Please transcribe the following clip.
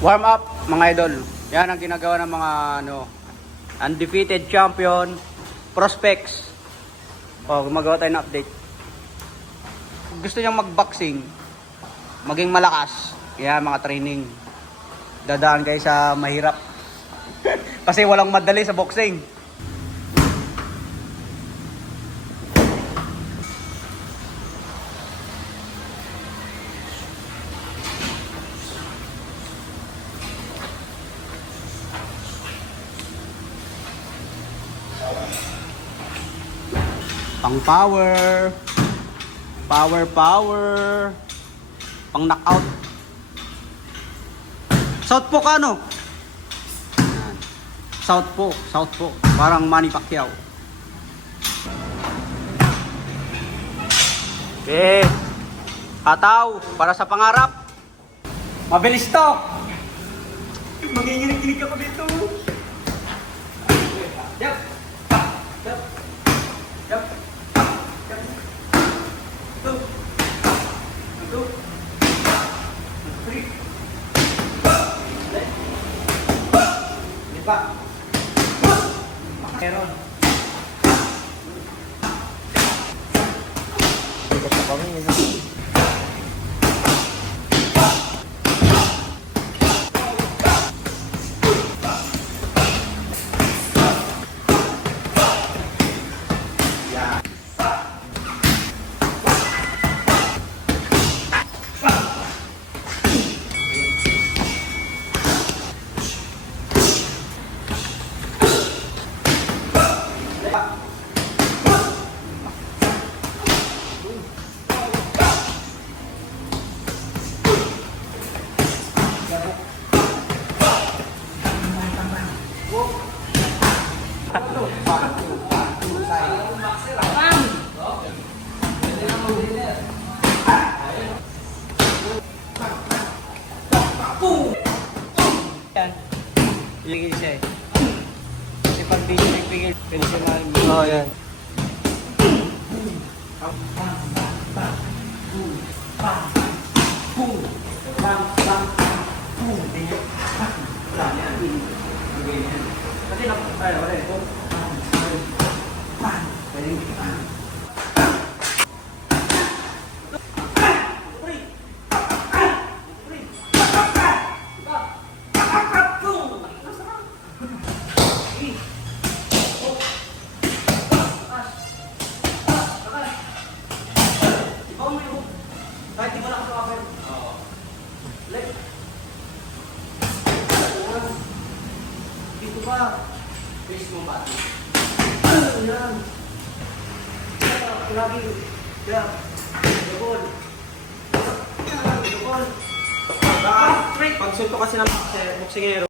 Warm up mga idol. Yan ang ginagawa ng mga undefeated champion prospects. Gumagawa tayo ng update. Gusto niyang mag-boxing, maging malakas. Yan mga training. Dadaan kayo sa mahirap. Kasi walang madali sa boxing. Pang power, power, pang knockout. Southpaw ka ano? Yan. Southpaw, parang Manny Pacquiao. Okay, ataw para sa pangarap. Mabilis to. Manginginig-ginig ako dito. Yep. Meron. Basta kami yan. Iligay siya eh. Kasi pag di siya nagpigil, pwede siya malimit. Oo, yan. Kahit di mo lang kapag dito ba? Face mo ba? Yan. Lagi. Yan. Double. Double. Pag sunto kasi ng boksingero.